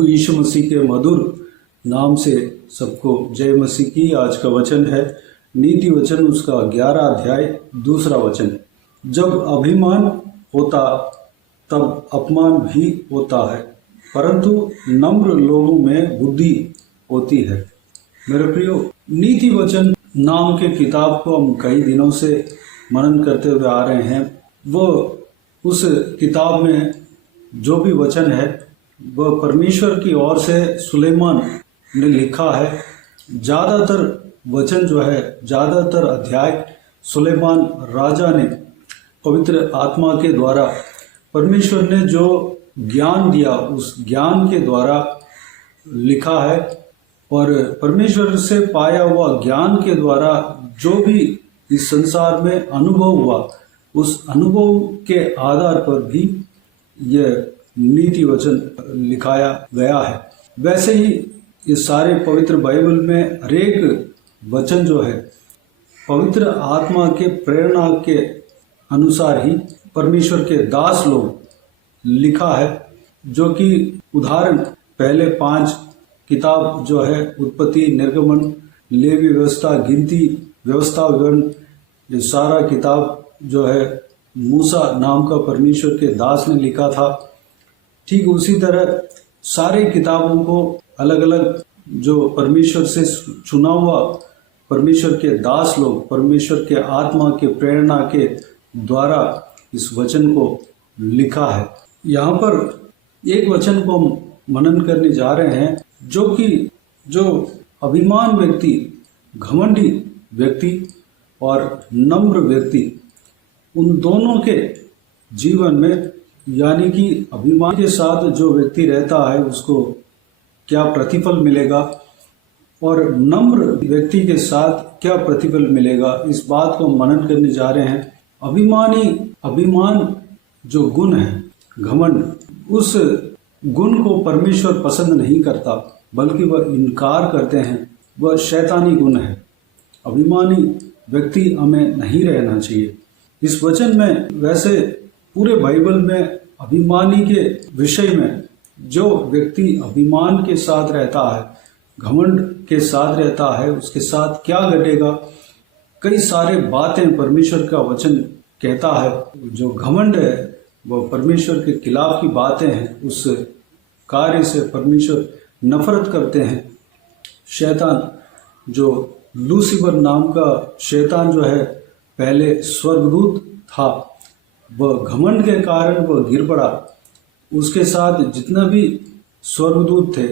प्रभु यीशु मसीह के मधुर नाम से सबको जय मसीह की। आज का वचन है नीति वचन उसका 11 अध्याय 2 वचन। जब अभिमान होता तब अपमान भी होता है, परंतु नम्र लोगों में बुद्धि होती है। मेरे प्रियो, नीति वचन नाम के किताब को हम कई दिनों से मनन करते हुए आ रहे हैं। वो उस किताब में जो भी वचन है वह परमेश्वर की ओर से सुलेमान ने लिखा है। ज़्यादातर वचन जो है, ज़्यादातर अध्याय सुलेमान राजा ने पवित्र आत्मा के द्वारा परमेश्वर ने जो ज्ञान दिया उस ज्ञान के द्वारा लिखा है, और परमेश्वर से पाया हुआ ज्ञान के द्वारा जो भी इस संसार में अनुभव हुआ उस अनुभव के आधार पर भी यह नीति वचन लिखाया गया है। वैसे ही ये सारे पवित्र बाइबल में हर एक वचन जो है पवित्र आत्मा के प्रेरणा के अनुसार ही परमेश्वर के दास लोग लिखा है, जो कि उदाहरण पहले 5 किताब जो है उत्पत्ति, निर्गमन, लेवी व्यवस्था, गिनती, व्यवस्था विवरण, ये सारा किताब जो है मूसा नाम का परमेश्वर के दास ने लिखा था। ठीक उसी तरह सारे किताबों को अलग अलग जो परमेश्वर से चुना हुआ परमेश्वर के दास लोग परमेश्वर के आत्मा के प्रेरणा के द्वारा इस वचन को लिखा है। यहाँ पर एक वचन को हम मनन करने जा रहे हैं, जो कि जो अभिमान व्यक्ति, घमंडी व्यक्ति और नम्र व्यक्ति, उन दोनों के जीवन में, यानी कि अभिमान के साथ जो व्यक्ति रहता है उसको क्या प्रतिफल मिलेगा और नम्र व्यक्ति के साथ क्या प्रतिफल मिलेगा, इस बात को मनन करने जा रहे हैं। अभिमान जो गुण है, घमंड, उस गुण को परमेश्वर पसंद नहीं करता, बल्कि वह इनकार करते हैं। वह शैतानी गुण है। अभिमानी व्यक्ति हमें नहीं रहना चाहिए। इस वचन में, वैसे पूरे बाइबल में अभिमानी के विषय में, जो व्यक्ति अभिमान के साथ रहता है, घमंड के साथ रहता है, उसके साथ क्या घटेगा, कई सारे बातें परमेश्वर का वचन कहता है। जो घमंड है वह परमेश्वर के खिलाफ की बातें हैं, उस कार्य से परमेश्वर नफरत करते हैं। शैतान, जो लूसीफर नाम का शैतान जो है पहले स्वर्गदूत था, वह घमंड के कारण वह गिर पड़ा। उसके साथ जितना भी स्वर्गदूत थे,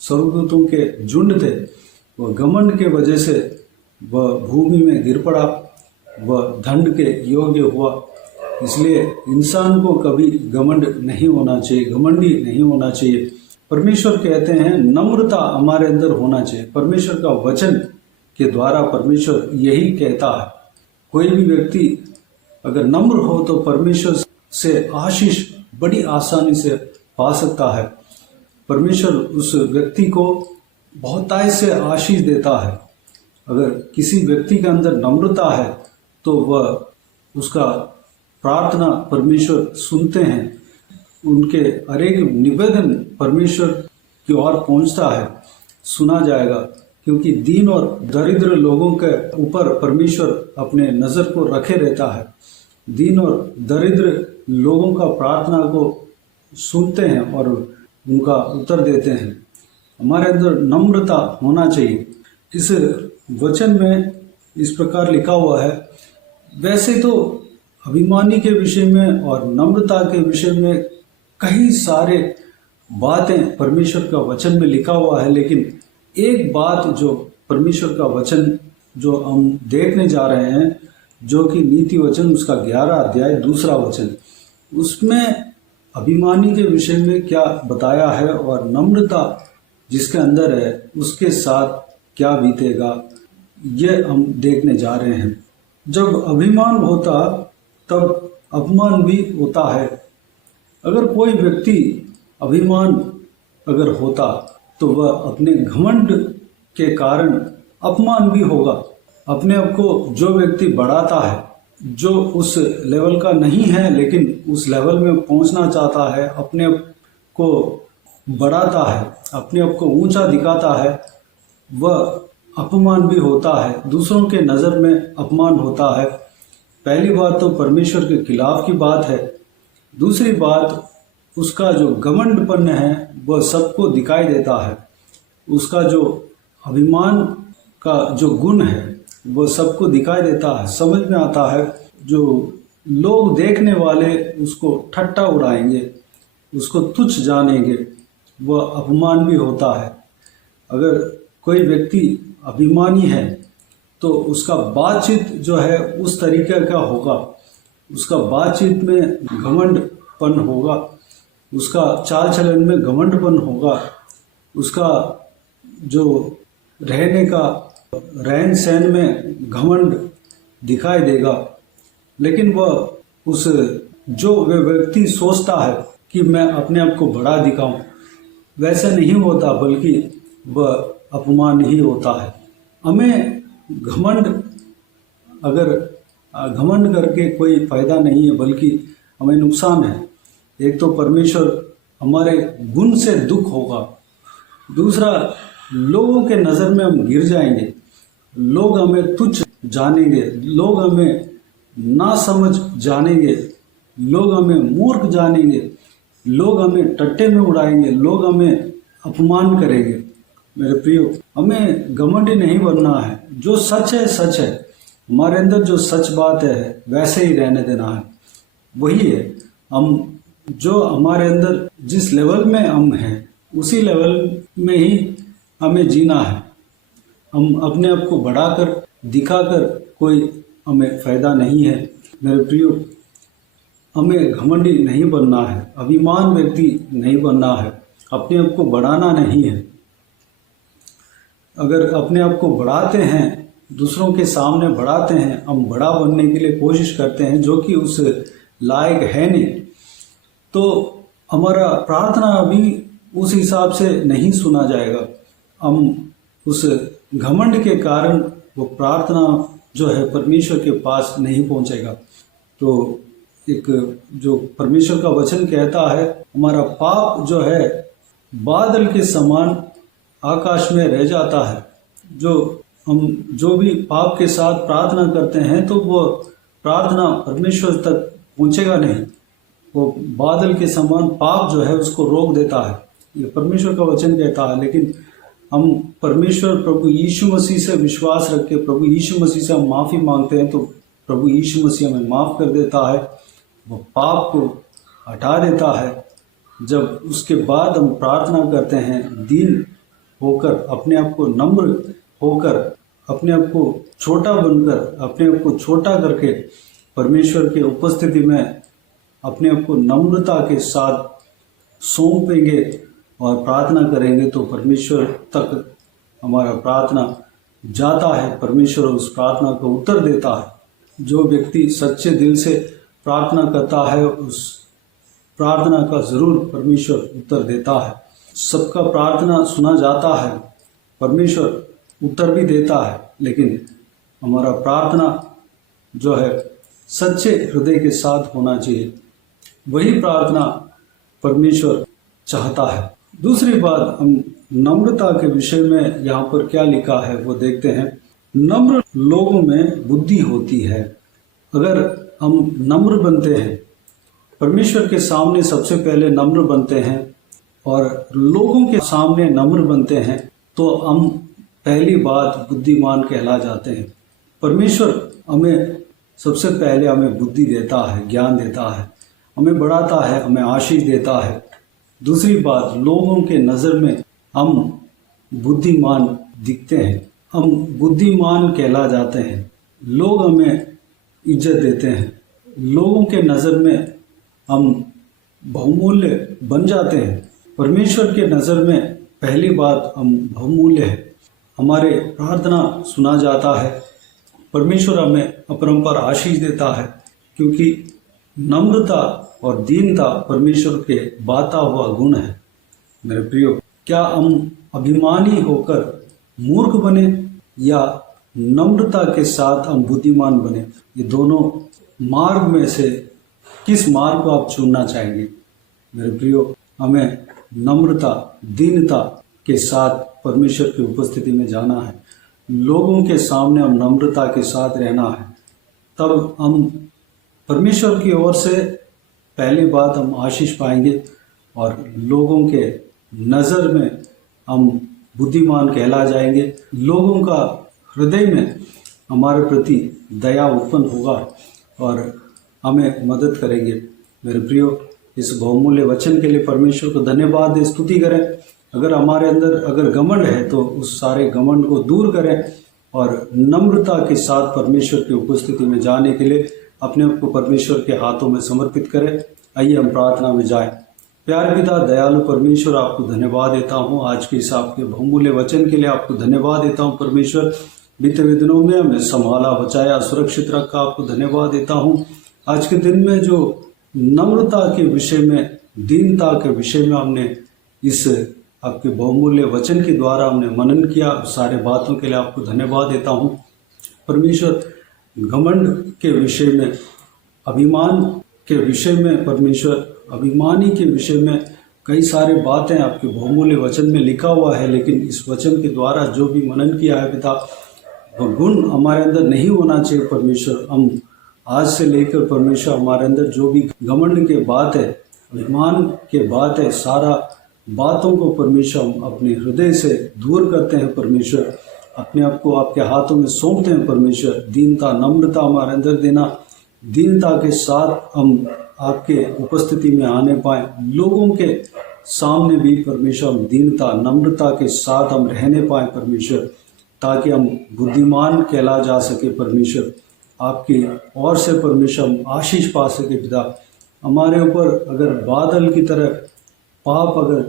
स्वर्गदूतों के झुंड थे, वह घमंड के वजह से वह भूमि में गिर पड़ा, वह दंड के योग्य हुआ। इसलिए इंसान को कभी घमंड नहीं होना चाहिए, घमंडी नहीं होना चाहिए। परमेश्वर कहते हैं नम्रता हमारे अंदर होना चाहिए। परमेश्वर का वचन के द्वारा परमेश्वर यही कहता है। कोई भी व्यक्ति अगर नम्र हो तो परमेश्वर से आशीष बड़ी आसानी से पा सकता है। परमेश्वर उस व्यक्ति को बहुतायत से आशीष देता है। अगर किसी व्यक्ति के अंदर नम्रता है तो वह उसका प्रार्थना परमेश्वर सुनते हैं, उनके हर एक निवेदन परमेश्वर की ओर पहुंचता है, सुना जाएगा, क्योंकि दीन और दरिद्र लोगों के ऊपर परमेश्वर अपने नज़र को रखे रहता है। दीन और दरिद्र लोगों का प्रार्थना को सुनते हैं और उनका उत्तर देते हैं। हमारे अंदर नम्रता होना चाहिए। इस वचन में इस प्रकार लिखा हुआ है। वैसे तो अभिमानी के विषय में और नम्रता के विषय में कई सारे बातें परमेश्वर का वचन में लिखा हुआ है, लेकिन एक बात जो परमेश्वर का वचन जो हम देखने जा रहे हैं, जो कि नीति वचन उसका 11 अध्याय 2 वचन, उसमें अभिमानी के विषय में क्या बताया है और नम्रता जिसके अंदर है उसके साथ क्या बीतेगा, ये हम देखने जा रहे हैं। जब अभिमान होता तब अपमान भी होता है। अगर कोई व्यक्ति अभिमान अगर होता तो वह अपने घमंड के कारण अपमान भी होगा। अपने आप को जो व्यक्ति बढ़ाता है, जो उस लेवल का नहीं है लेकिन उस लेवल में पहुंचना चाहता है, अपने आप को बढ़ाता है, अपने आप को ऊंचा दिखाता है, वह अपमान भी होता है, दूसरों के नज़र में अपमान होता है। पहली बात तो परमेश्वर के खिलाफ की बात है। दूसरी बात, उसका जो घमंडपन है वह सबको दिखाई देता है। उसका जो अभिमान का जो गुण है वह सबको दिखाई देता है, समझ में आता है। जो लोग देखने वाले उसको ठट्टा उड़ाएंगे, उसको तुच्छ जानेंगे, वह अपमान भी होता है। अगर कोई व्यक्ति अभिमानी है तो उसका बातचीत जो है उस तरीके का होगा, उसका बातचीत में घमंडपन होगा, उसका चाल चलन में घमंडपन होगा, उसका जो रहने का रहन सहन में घमंड दिखाई देगा। लेकिन वह वह व्यक्ति सोचता है कि मैं अपने आप को बड़ा दिखाऊं, वैसा नहीं होता, बल्कि वह अपमान ही होता है। हमें घमंड करके कोई फायदा नहीं है, बल्कि हमें नुकसान है। एक तो परमेश्वर हमारे गुण से दुख होगा, दूसरा लोगों के नज़र में हम गिर जाएंगे, लोग हमें तुच्छ जानेंगे, लोग हमें ना समझ जानेंगे, लोग हमें मूर्ख जानेंगे, लोग हमें टट्टे में उड़ाएंगे, लोग हमें अपमान करेंगे। मेरे प्रियो, हमें घमंडी नहीं बनना है। जो सच है सच है, हमारे अंदर जो सच बात है वैसे ही रहने देना है, वही है। हम जो हमारे अंदर जिस लेवल में हम हैं उसी लेवल में ही हमें जीना है। हम अपने आप को बढ़ाकर दिखाकर कोई हमें फायदा नहीं है। मेरे प्रियो, हमें घमंडी नहीं बनना है, अभिमान व्यक्ति नहीं बनना है, अपने आप को बढ़ाना नहीं है। अगर अपने आप को बढ़ाते हैं, दूसरों के सामने बढ़ाते हैं, हम बड़ा बनने के लिए कोशिश करते हैं जो कि उस लायक है नहीं, तो हमारा प्रार्थना भी उस हिसाब से नहीं सुना जाएगा। हम उस घमंड के कारण वो प्रार्थना जो है परमेश्वर के पास नहीं पहुंचेगा। तो एक जो परमेश्वर का वचन कहता है, हमारा पाप जो है बादल के समान आकाश में रह जाता है। हम जो भी पाप के साथ प्रार्थना करते हैं तो वो प्रार्थना परमेश्वर तक पहुंचेगा नहीं, वो बादल के समान पाप जो है उसको रोक देता है, ये परमेश्वर का वचन कहता है। लेकिन हम परमेश्वर प्रभु यीशु मसीह से विश्वास रख के प्रभु यीशु मसीह से हम माफ़ी मांगते हैं तो प्रभु यीशु मसीह हमें माफ़ कर देता है, वो पाप को हटा देता है। जब उसके बाद हम प्रार्थना करते हैं दीन होकर, अपने आप को नम्र होकर, अपने आप को छोटा बनकर, अपने आप को छोटा करके परमेश्वर के उपस्थिति में अपने आप को नम्रता के साथ सौंपेंगे और प्रार्थना करेंगे तो परमेश्वर तक हमारा प्रार्थना जाता है, परमेश्वर उस प्रार्थना को उत्तर देता है। जो व्यक्ति सच्चे दिल से प्रार्थना करता है उस प्रार्थना का ज़रूर परमेश्वर उत्तर देता है। सबका प्रार्थना सुना जाता है, परमेश्वर उत्तर भी देता है, लेकिन हमारा प्रार्थना जो है सच्चे हृदय के साथ होना चाहिए, वही प्रार्थना परमेश्वर चाहता है। दूसरी बात, हम नम्रता के विषय में यहाँ पर क्या लिखा है वो देखते हैं। नम्र लोगों में बुद्धि होती है। अगर हम नम्र बनते हैं, परमेश्वर के सामने सबसे पहले नम्र बनते हैं और लोगों के सामने नम्र बनते हैं तो हम पहली बात बुद्धिमान कहला जाते हैं। परमेश्वर हमें सबसे पहले हमें बुद्धि देता है, ज्ञान देता है, हमें बढ़ाता है, हमें आशीष देता है। दूसरी बात, लोगों के नज़र में हम बुद्धिमान दिखते हैं, हम बुद्धिमान कहला जाते हैं, लोग हमें इज्जत देते हैं, लोगों के नज़र में हम बहुमूल्य बन जाते हैं। परमेश्वर के नज़र में पहली बात हम बहुमूल्य है, हमारे प्रार्थना सुना जाता है, परमेश्वर हमें अपरंपार आशीष देता है, क्योंकि नम्रता और दीनता परमेश्वर के बाता हुआ गुण है। मेरे प्रियो, क्या हम अभिमानी होकर मूर्ख बने या नम्रता के साथ हम बुद्धिमान बने? ये दोनों मार्ग में से किस मार्ग को आप चुनना चाहेंगे? मेरे प्रियो, हमें नम्रता दीनता के साथ परमेश्वर की उपस्थिति में जाना है, लोगों के सामने हम नम्रता के साथ रहना है, तब हम परमेश्वर की ओर से पहली बात हम आशीष पाएंगे और लोगों के नज़र में हम बुद्धिमान कहला जाएंगे। लोगों का हृदय में हमारे प्रति दया उत्पन्न होगा और हमें मदद करेंगे। मेरे प्रियो, इस बहुमूल्य वचन के लिए परमेश्वर को धन्यवाद दे, स्तुति करें। अगर हमारे अंदर अगर घमंड है तो उस सारे घमंड को दूर करें और नम्रता के साथ परमेश्वर की उपस्थिति में जाने के लिए अपने आप को परमेश्वर के हाथों में समर्पित करें। आइए हम प्रार्थना में जाएं। प्यारे पिता दयालु परमेश्वर, आपको धन्यवाद देता हूँ आज के इस आपके बहुमूल्य वचन के लिए। आपको धन्यवाद देता हूँ परमेश्वर, बीते हुए दिनों में हमें संभाला, बचाया, सुरक्षित रखा। आपको धन्यवाद देता हूँ आज के दिन में जो नम्रता के विषय में, दीनता के विषय में हमने इस आपके बहुमूल्य वचन के द्वारा हमने मनन किया। सारे बातों के लिए आपको धन्यवाद देता हूँ परमेश्वर। घमंड के विषय में, अभिमान के विषय में परमेश्वर, अभिमानी के विषय में कई सारे बातें आपके बहुमूल्य वचन में लिखा हुआ है, लेकिन इस वचन के द्वारा जो भी मनन किया है पिता, वो गुण हमारे अंदर नहीं होना चाहिए परमेश्वर। हम आज से लेकर परमेश्वर हमारे अंदर जो भी घमंड के बात है, अभिमान के बात है, सारा बातों को परमेश्वर हम अपने हृदय से दूर करते हैं परमेश्वर। अपने आप को आपके हाथों में सौंपते हैं परमेश्वर। दीनता नम्रता हमारे अंदर देना, दीनता के साथ हम आपके उपस्थिति में आने पाए, लोगों के सामने भी परमेश्वर हम दीनता नम्रता के साथ हम रहने पाए परमेश्वर, ताकि हम बुद्धिमान कहला जा सके परमेश्वर। आपकी ओर से परमेश्वर हम आशीष पा सके पिता। हमारे ऊपर अगर बादल की तरह पाप अगर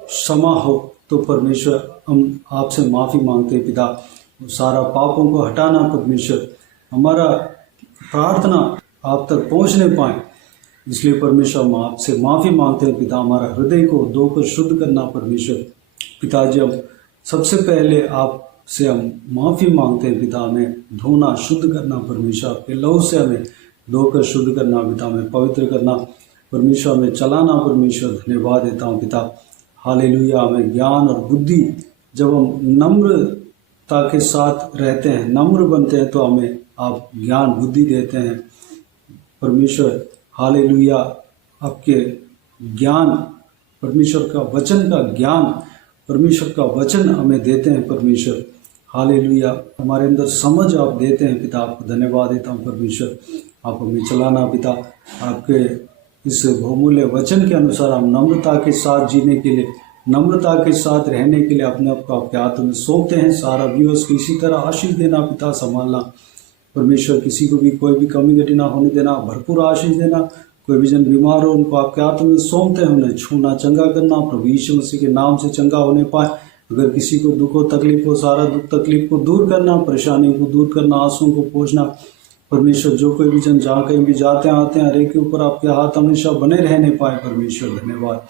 क्षमा हो तो परमेश्वर हम आपसे माफ़ी मांगते हैं पिता। सारा पापों को हटाना परमेश्वर, हमारा प्रार्थना आप तक पहुंचने पाए, इसलिए परमेश्वर हम आपसे माफ़ी मांगते हैं पिता। हमारा हृदय को धोकर शुद्ध करना परमेश्वर। पिताजी, हम सबसे पहले आपसे हम माफ़ी मांगते हैं पिता। हमें धोना शुद्ध करना परमेश्वर, आपके लहू से हमें धोकर शुद्ध करना पिता, हमें पवित्र करना परमेश्वर, हमें चलाना परमेश्वर। धन्यवाद देता हूँ पिता। हालेलुया। हमें ज्ञान और बुद्धि, जब हम नम्रता के साथ रहते हैं, नम्र बनते हैं, तो हमें आप ज्ञान बुद्धि देते हैं परमेश्वर। हालेलुया। आपके ज्ञान, परमेश्वर का वचन का ज्ञान, परमेश्वर का वचन हमें देते हैं परमेश्वर। हालेलुया। हमारे अंदर समझ आप देते हैं पिता। आपको धन्यवाद देता हूँ परमेश्वर। आप हमें चलाना पिता। आपके इस बहुमूल्य वचन के अनुसार हम नम्रता के साथ जीने के लिए, नम्रता के साथ रहने के लिए अपने आप को आपके हाथों में सौंपते हैं। सारा व्यूअर्स को इसी तरह आशीष देना पिता, संभालना परमेश्वर। किसी को भी कोई भी कमी घटी ना होने देना, भरपूर आशीष देना। कोई भी जन बीमार हो उनको आपके हाथों में सौंपते हैं, उन्हें छूना, चंगा करना प्रभु यीशु मसीह के नाम से चंगा होने पाए। अगर किसी को दुख हो, तकलीफ हो, सारा दुख तकलीफ को दूर करना, परेशानियों को दूर करना, आंसुओं को पोंछना परमेश्वर। जो कोई भी जन जहाँ कहीं भी जाते हैं आते हैं, हर एक के ऊपर आपके हाथ हमेशा बने रहने पाए परमेश्वर। धन्यवाद।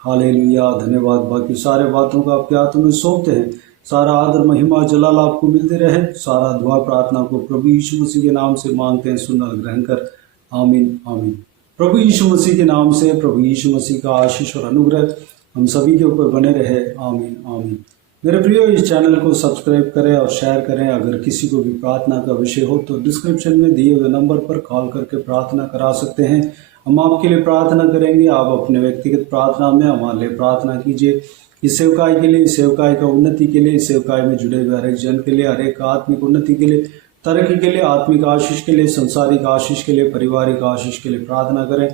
हालेलुया। धन्यवाद। बाकी सारे बातों को आपके हाथों में सौंपते हैं। सारा आदर महिमा जलाल आपको मिलते रहे। सारा दुआ प्रार्थना को प्रभु यीशु मसीह के नाम से मांगते हैं, सुन और ग्रहण कर। आमीन आमीन। प्रभु यीशु मसीह के नाम से प्रभु यीशु मसीह का आशीष और अनुग्रह हम सभी के ऊपर बने रहे। आमीन आमीन। मेरे प्रियो, इस चैनल को सब्सक्राइब करें और शेयर करें। अगर किसी को भी प्रार्थना का विषय हो तो डिस्क्रिप्शन में दिए हुए नंबर पर कॉल करके प्रार्थना करा सकते हैं। हम आपके लिए प्रार्थना करेंगे। आप अपने व्यक्तिगत प्रार्थना में हमारे लिए प्रार्थना कीजिए। इस सेवकाई के लिए, इस सेवकाई का उन्नति के लिए, इस सेवकाई में जुड़े हुए हर एक जन के लिए, हर एक आत्मिक उन्नति के लिए, तरक्की के लिए, आत्मिक आशीष के लिए, संसारिक आशीष के लिए, पारिवारिक आशीष के लिए प्रार्थना करें।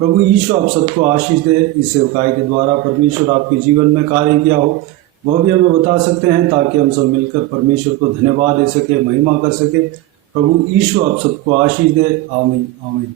प्रभु यीशु आप सबको आशीष दे। इस सेवकाई के द्वारा परमेश्वर आपके जीवन में कार्य किया हो वह भी हमें बता सकते हैं, ताकि हम सब मिलकर परमेश्वर को धन्यवाद दे सके, महिमा कर सके। प्रभु यीशु आप सबको आशीष दे। आमीन आमीन।